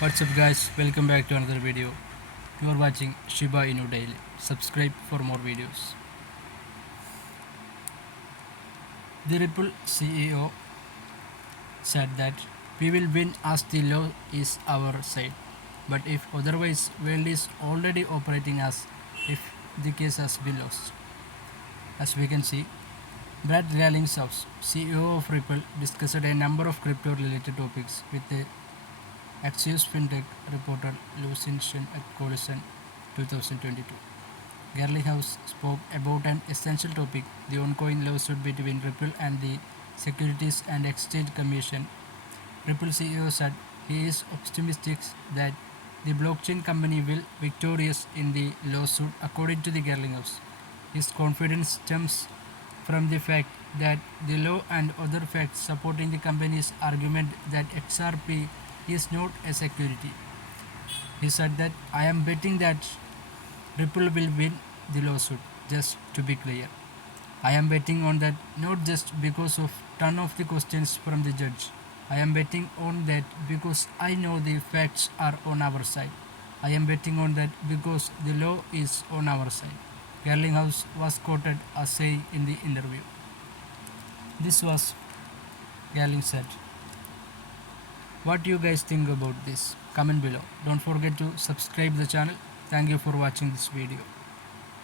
What's up guys, welcome back to another video. You are watching 𝗥𝗶𝗽𝗽𝗹 Daily. Subscribe for more videos. The Ripple CEO said that we will win as the law is our side, but if otherwise, world is already operating as if the case has been lost. As we can see, Brad Garlinghouse, CEO of Ripple, discussed a number of crypto-related topics with the Axios Fintech reporter Lucin Shen at Coalition 2022. Garlinghouse spoke about an essential topic, the ongoing lawsuit between Ripple and the Securities and Exchange Commission. Ripple CEO said he is optimistic that the blockchain company will be victorious in the lawsuit. According to the Garlinghouse, his confidence stems from the fact that the law and other facts supporting the company's argument that 𝗥𝗶𝗽𝗽𝗹 is not a security. He said that I am betting that Ripple will win the lawsuit. Just to be clear, I am betting on that not just because of ton of the questions from the judge. I am betting on that because I know the facts are on our side. I am betting on that because the law is on our side. Garlinghouse was quoted as saying in the interview. This was Garling said. What do you guys think about this? Comment below. Don't forget to subscribe the channel. Thank you for watching this video.